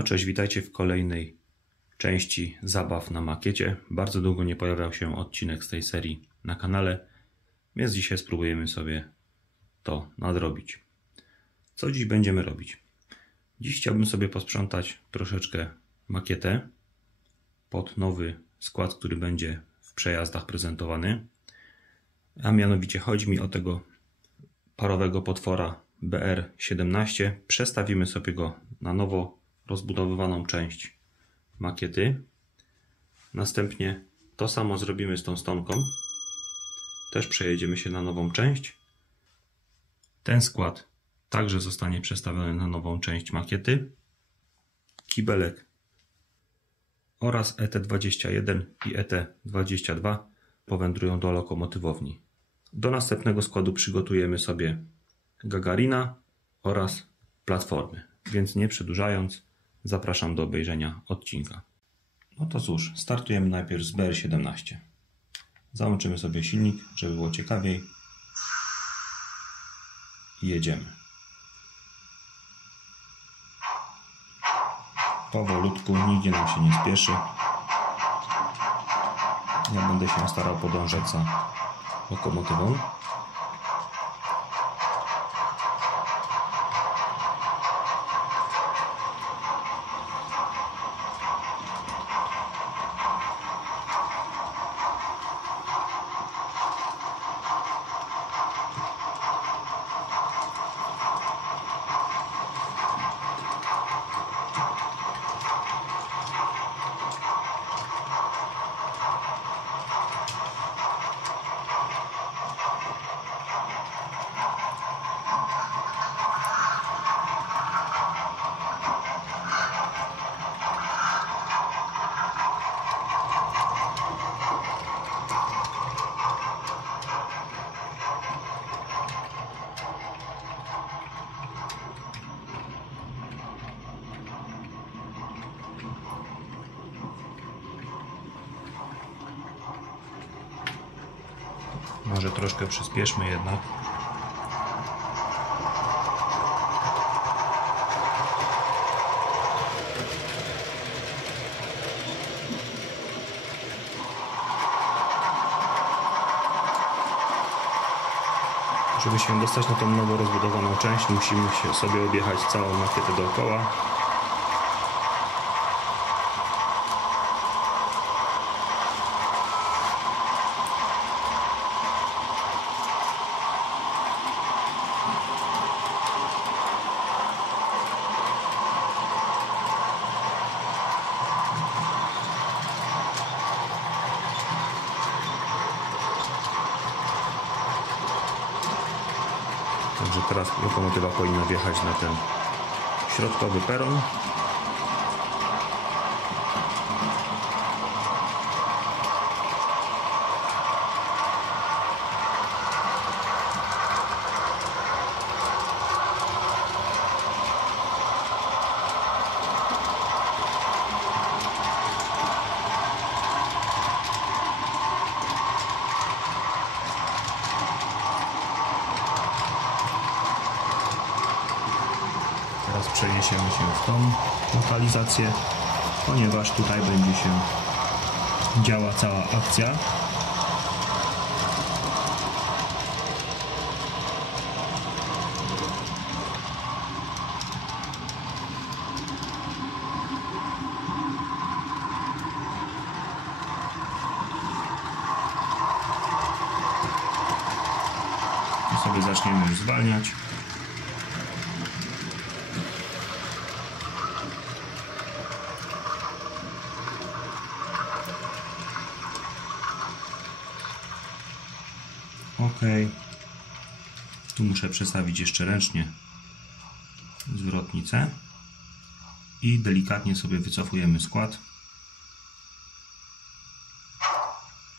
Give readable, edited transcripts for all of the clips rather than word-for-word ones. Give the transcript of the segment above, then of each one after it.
No cześć, witajcie w kolejnej części zabaw na makiecie. Bardzo długo nie pojawiał się odcinek z tej serii na kanale, więc dzisiaj spróbujemy sobie to nadrobić. Co dziś będziemy robić? Dziś chciałbym sobie posprzątać troszeczkę makietę pod nowy skład, który będzie w przejazdach prezentowany. A mianowicie chodzi mi o tego parowego potwora BR-17. Przestawimy sobie go na nowo rozbudowywaną część makiety. Następnie to samo zrobimy z tą stonką. Też przejedziemy się na nową część. Ten skład także zostanie przestawiony na nową część makiety. Kibelek oraz ET21 i ET22 powędrują do lokomotywowni. Do następnego składu przygotujemy sobie Gagarina oraz platformy. Więc nie przedłużając, zapraszam do obejrzenia odcinka. No to cóż, startujemy najpierw z BR-17. Załączymy sobie silnik, żeby było ciekawiej. I jedziemy. Powolutku, nigdzie nam się nie spieszy. Ja będę się starał podążać za lokomotywą. Może troszkę przyspieszmy jednak. Żeby się dostać na tą nowo rozbudowaną część, musimy się sobie objechać całą makietę dookoła. Także teraz lokomotywa powinna wjechać na ten środkowy peron. Teraz przeniesiemy się w tą lokalizację, ponieważ tutaj będzie się działa cała akcja. I sobie zaczniemy już zwalniać. OK. Tu muszę przestawić jeszcze ręcznie zwrotnicę i delikatnie sobie wycofujemy skład.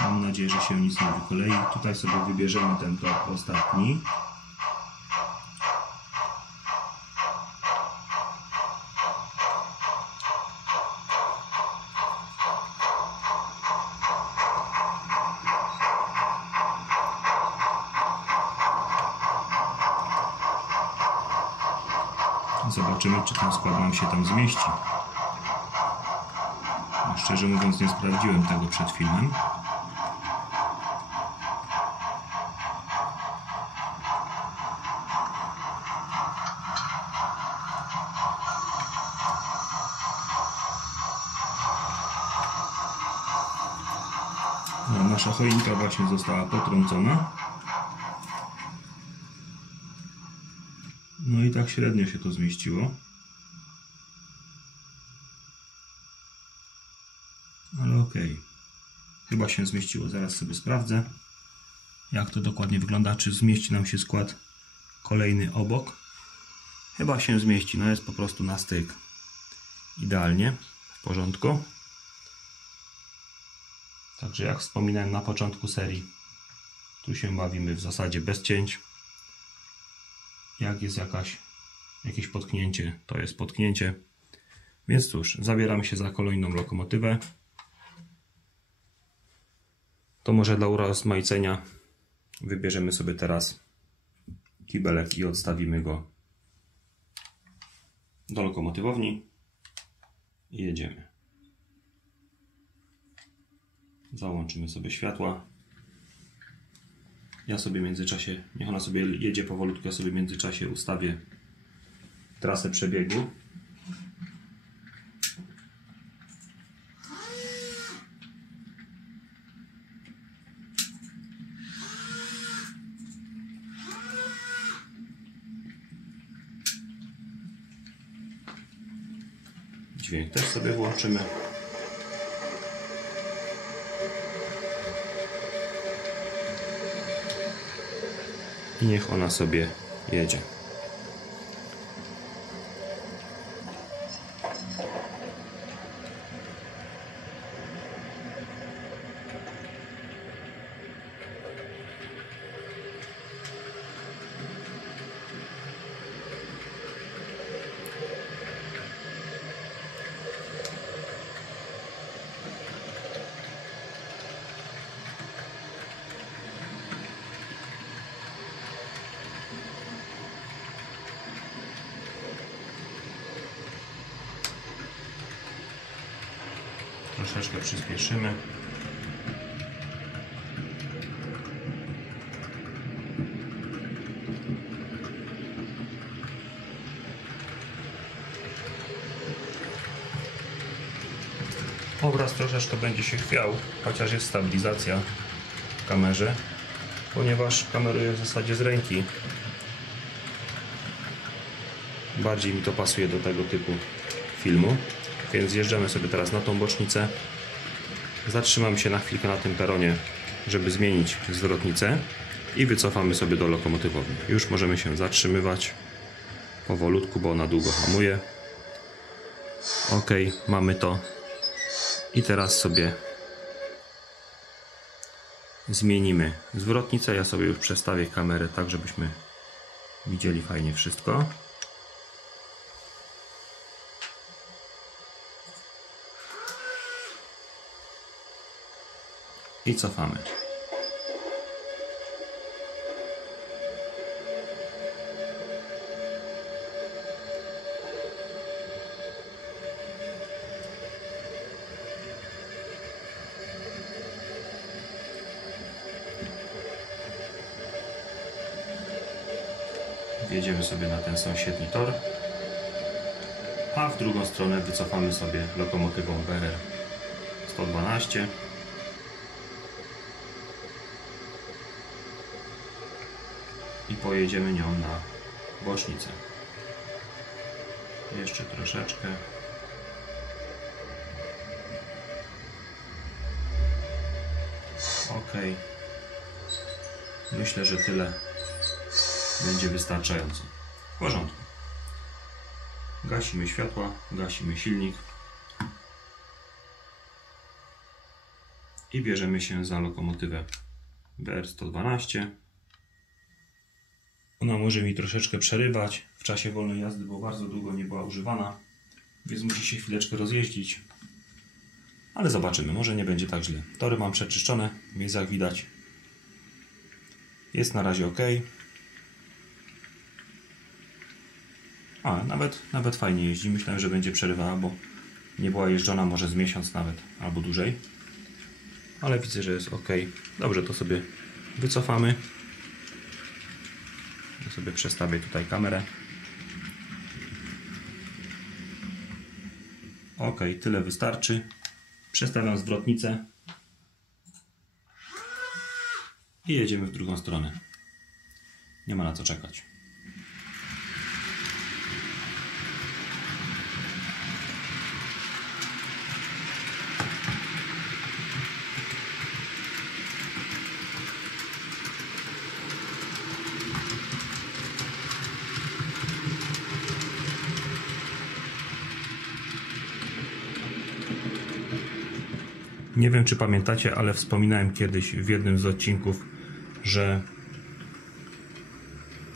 Mam nadzieję, że się nic nie wykolei. Tutaj sobie wybierzemy ten tor ostatni. Zobaczymy, czy ten skład nam się tam zmieści. szczerze mówiąc nie sprawdziłem tego przed filmem. No, nasza choinka właśnie została potrącona. No i tak średnio się to zmieściło. Ale okej. Chyba się zmieściło. Zaraz sobie sprawdzę, jak to dokładnie wygląda. Czy zmieści nam się skład kolejny obok. Chyba się zmieści. No jest po prostu na styk. Idealnie. W porządku. Także jak wspominałem na początku serii, tu się bawimy w zasadzie bez cięć. Jak jest jakieś potknięcie, to jest potknięcie. Więc cóż, zabieramy się za kolejną lokomotywę. To może dla urozmaicenia wybierzemy sobie teraz kibelek i odstawimy go do lokomotywowni i jedziemy. Załączymy sobie światła. Ja sobie w międzyczasie, niech ona sobie jedzie powolutku, ja sobie w międzyczasie ustawię trasę przebiegu. Dźwięk też sobie włączymy. I niech ona sobie jedzie. Troszeczkę przyspieszymy. Obraz troszeczkę będzie się chwiał, chociaż jest stabilizacja w kamerze, ponieważ kameruję w zasadzie z ręki. Bardziej mi to pasuje do tego typu filmu. Więc zjeżdżamy sobie teraz na tą bocznicę. Zatrzymamy się na chwilkę na tym peronie, żeby zmienić zwrotnicę i wycofamy sobie do lokomotywowni. Już możemy się zatrzymywać powolutku, bo ona długo hamuje. Ok, mamy to. I teraz sobie zmienimy zwrotnicę. Ja sobie już przestawię kamerę tak, żebyśmy widzieli fajnie wszystko. I cofamy. Wjedziemy sobie na ten sąsiedni tor, a w drugą stronę wycofamy sobie lokomotywą BR 112. I pojedziemy nią na bocznicę. Jeszcze troszeczkę. Ok. Myślę, że tyle będzie wystarczająco. W porządku. Gasimy światła, gasimy silnik i bierzemy się za lokomotywę BR 112. Ona może mi troszeczkę przerywać w czasie wolnej jazdy, bo bardzo długo nie była używana, więc musi się chwileczkę rozjeździć. Ale zobaczymy, może nie będzie tak źle. Tory mam przeczyszczone, więc jak widać jest na razie ok. A, nawet fajnie jeździ. Myślałem, że będzie przerywała, bo nie była jeżdżona może z miesiąc nawet, albo dłużej. Ale widzę, że jest ok. Dobrze, to sobie wycofamy. Ja sobie przestawię tutaj kamerę. Ok, tyle wystarczy. Przestawiam zwrotnicę i jedziemy w drugą stronę. Nie ma na co czekać. Nie wiem, czy pamiętacie, ale wspominałem kiedyś w jednym z odcinków, że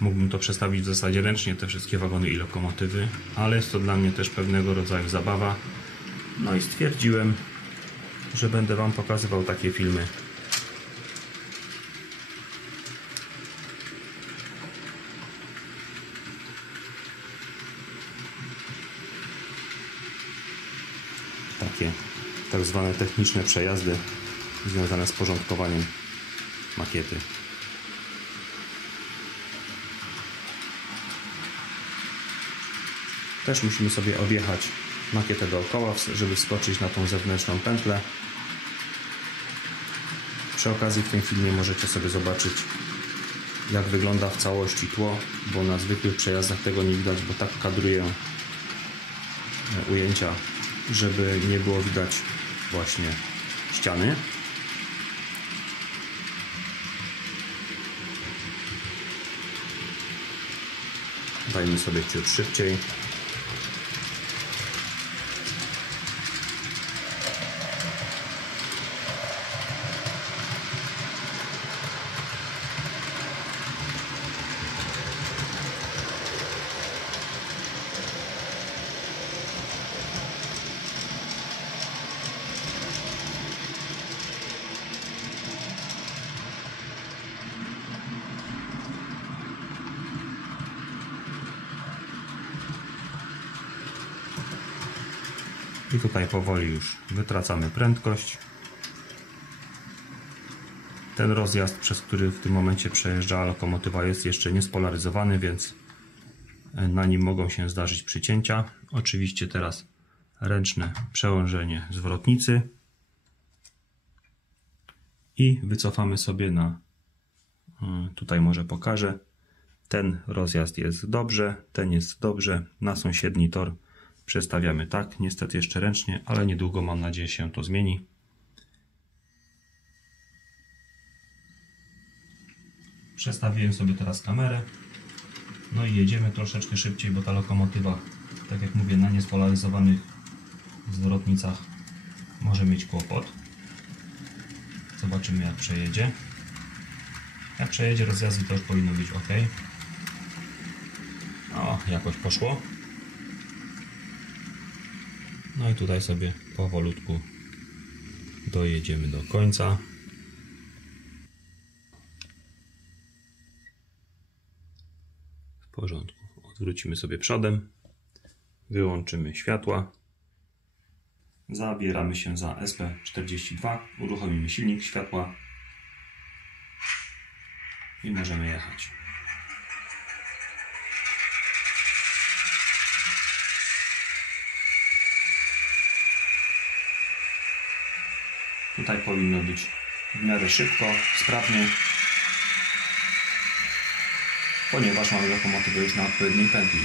mógłbym to przestawić w zasadzie ręcznie, te wszystkie wagony i lokomotywy, ale jest to dla mnie też pewnego rodzaju zabawa. No i stwierdziłem, że będę Wam pokazywał takie filmy. Takie tak zwane techniczne przejazdy związane z porządkowaniem makiety. Też musimy sobie objechać makietę dookoła, żeby wskoczyć na tą zewnętrzną pętlę. Przy okazji w tym filmie możecie sobie zobaczyć, jak wygląda w całości tło, bo na zwykłych przejazdach tego nie widać, bo tak kadruję ujęcia, żeby nie było widać właśnie ściany. Dajmy sobie ciut szybciej. I tutaj powoli już wytracamy prędkość. Ten rozjazd, przez który w tym momencie przejeżdżała lokomotywa, jest jeszcze niespolaryzowany, więc na nim mogą się zdarzyć przycięcia. Oczywiście teraz ręczne przełączenie zwrotnicy i wycofamy sobie na, tutaj może pokażę, ten rozjazd jest dobrze, ten jest dobrze, na sąsiedni tor przestawiamy tak, niestety jeszcze ręcznie, ale niedługo mam nadzieję się to zmieni. Przestawiłem sobie teraz kamerę, no i jedziemy troszeczkę szybciej, bo ta lokomotywa, tak jak mówię, na niespolaryzowanych zwrotnicach może mieć kłopot. Zobaczymy, jak przejedzie. Jak przejedzie rozjazdy, to już powinno być ok. O, jakoś poszło. No i tutaj sobie powolutku dojedziemy do końca. W porządku. Odwrócimy sobie przodem. Wyłączymy światła. Zabieramy się za SP42. Uruchomimy silnik, światła i możemy jechać. Tutaj powinno być w miarę szybko, sprawnie, ponieważ mamy lokomotywę już na odpowiedniej pętli.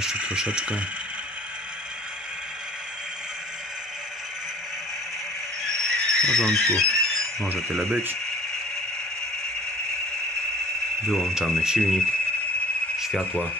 Jeszcze troszeczkę. W porządku. Może tyle być. Wyłączamy silnik, światła.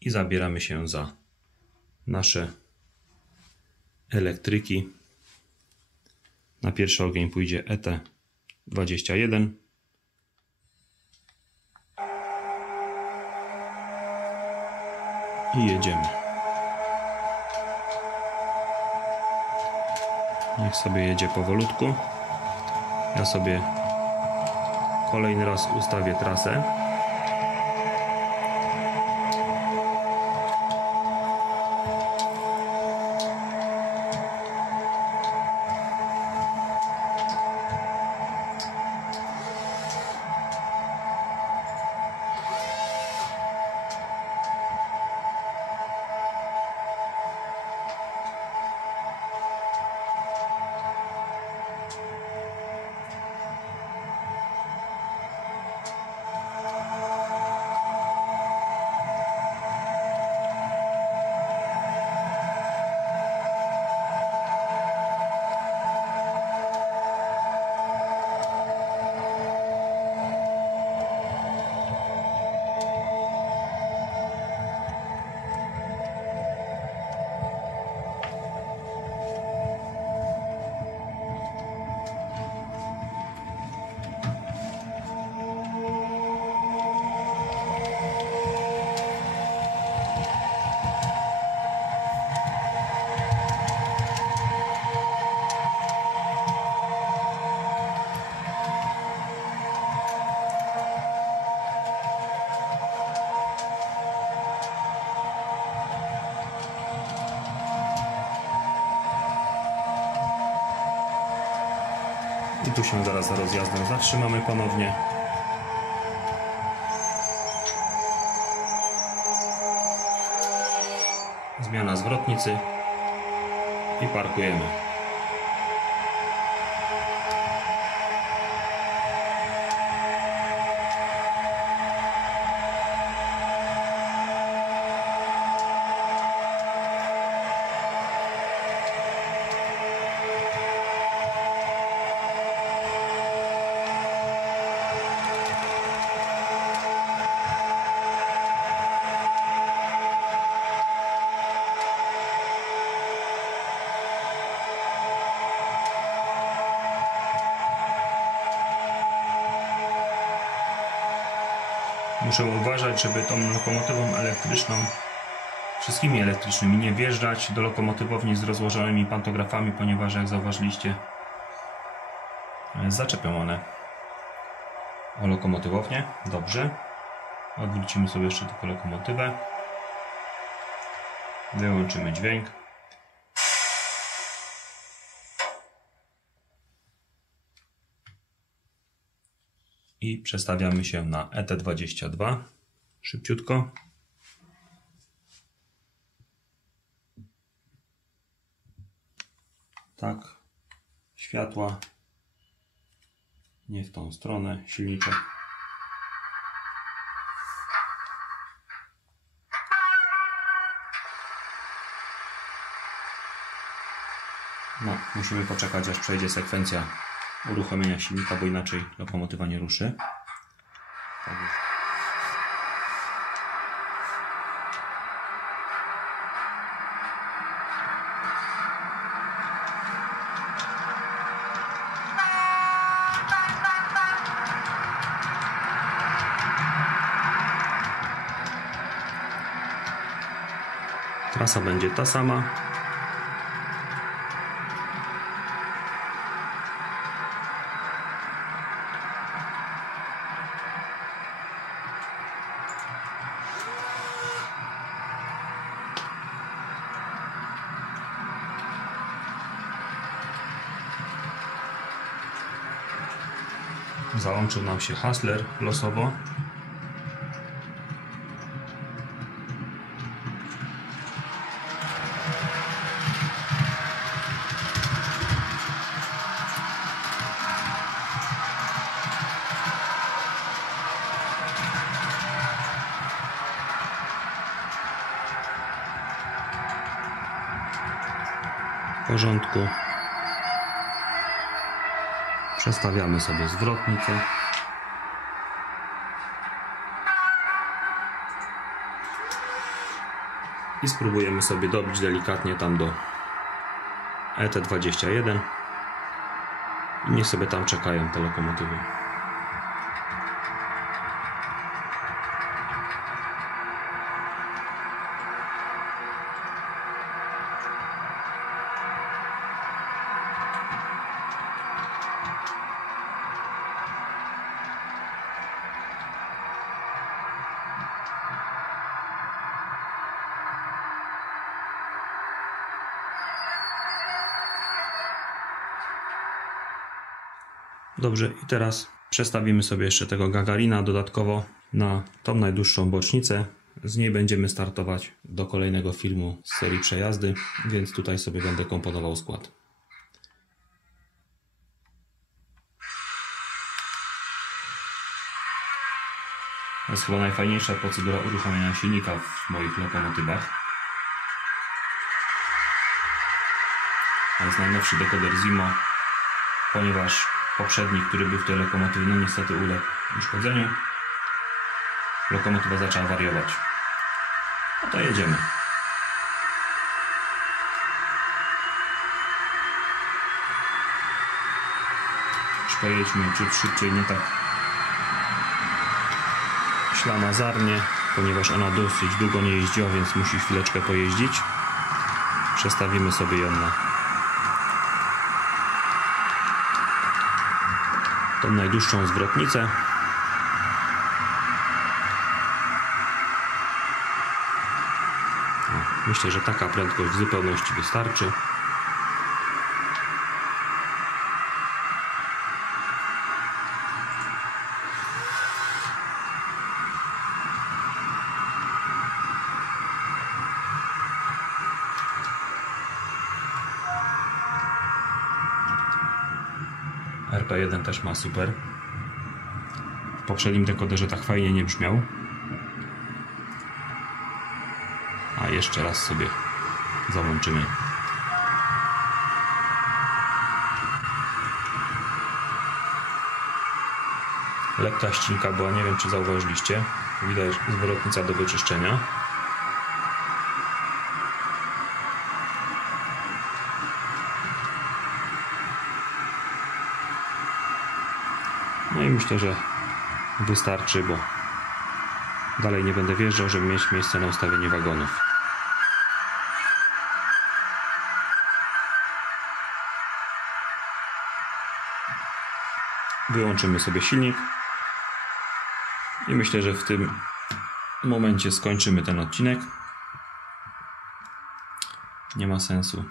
I zabieramy się za nasze elektryki. Na pierwszy ogień pójdzie ET21. I jedziemy. Niech sobie jedzie powolutku. Ja sobie kolejny raz ustawię trasę. I tu się zaraz za rozjazdem zatrzymamy ponownie. Zmiana zwrotnicy i parkujemy. Muszę uważać, żeby tą lokomotywą elektryczną, wszystkimi elektrycznymi, nie wjeżdżać do lokomotywowni z rozłożonymi pantografami, ponieważ jak zauważyliście, zaczepią one o lokomotywownię. Dobrze. Odwrócimy sobie jeszcze tylko lokomotywę. Wyłączymy dźwięk. I przestawiamy się na ET22 szybciutko. Tak, światła nie w tą stronę, silniczek. No, musimy poczekać, aż przejdzie sekwencja uruchomienia silnika, bo inaczej lokomotywa nie ruszy. Tak jest. Trasa będzie ta sama. Załączył nam się Hustler losowo. W porządku. Przestawiamy sobie zwrotnicę. I spróbujemy sobie dobić delikatnie tam do ET21 i niech sobie tam czekają te lokomotywy. Dobrze, i teraz przestawimy sobie jeszcze tego Gagarina dodatkowo na tą najdłuższą bocznicę. Z niej będziemy startować do kolejnego filmu z serii Przejazdy, więc tutaj sobie będę komponował skład. To jest chyba najfajniejsza procedura uruchamiania silnika w moich lokomotywach. To jest najnowszy dekoder Zimo, ponieważ poprzedni, który był w tej lokomotywie, no niestety uległ uszkodzeniu. Lokomotywa zaczęła wariować. No to jedziemy. Już pojedźmy ciut szybciej, nie tak ślamazarnie, ponieważ ona dosyć długo nie jeździła, więc musi chwileczkę pojeździć. Przestawimy sobie ją na tą najdłuższą zwrotnicę. Myślę, że taka prędkość w zupełności wystarczy. RP1 też ma super. W poprzednim dekoderze tak fajnie nie brzmiał. A jeszcze raz sobie załączymy. Lekka ścinka była, nie wiem czy zauważyliście. Widać zwrotnica do wyczyszczenia. No i myślę, że wystarczy, bo dalej nie będę wjeżdżał, żeby mieć miejsce na ustawienie wagonów. Wyłączymy sobie silnik i myślę, że w tym momencie skończymy ten odcinek. Nie ma sensu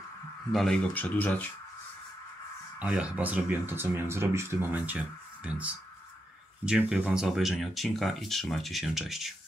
dalej go przedłużać, a ja chyba zrobiłem to, co miałem zrobić w tym momencie, więc dziękuję Wam za obejrzenie odcinka i trzymajcie się, cześć.